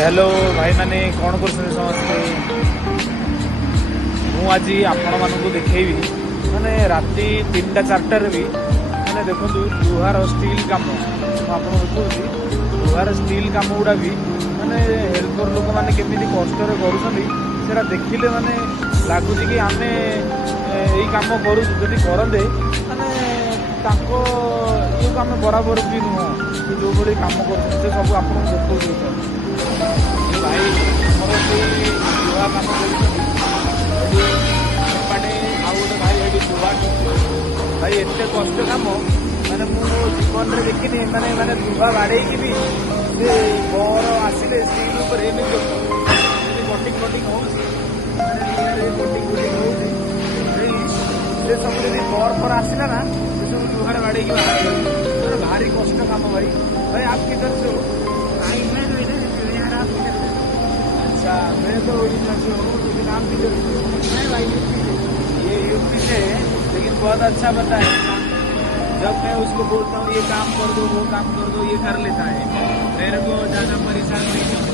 Hello भाई मैंने कौन कर समस्ते मुझे आपण मानक देखी माने राति 3टा 4टार भी मैंने देखो लुहार स्टील कम आपको देखुची लुहार स्टील कम गुड़ा भी माने हेल्पर लोक मैंने केमी कष्ट करा देखिले माने लगुच कि आम यही कम करूँ जदि करते माने ये आम बराबर भी नुह जो भाई कम कर सब आप देखा भाई आमर से लुहा कम करपटे आउ गोटे भाई ये लुहा भाई एत कष्ट कम मैंने मो जीवन में देखनी मैंने मैंने लुहा बाड़े भी से बर आसिले स्टील उपर कटिंग कटिंग हो सब जब बर पर आसला ना से सब लुहार बाड़े बाहर भारी कष्ट कम भाई भाई आप किधर से हो? अच्छा मैं तो ओडिशा से हूँ लेकिन नाम किधर है भाई? ये यूपी से है लेकिन बहुत अच्छा बताया। जब मैं उसको बोलता हूँ ये काम कर दो वो काम कर दो ये कर लेता है मेरे को ज्यादा परेशान नहीं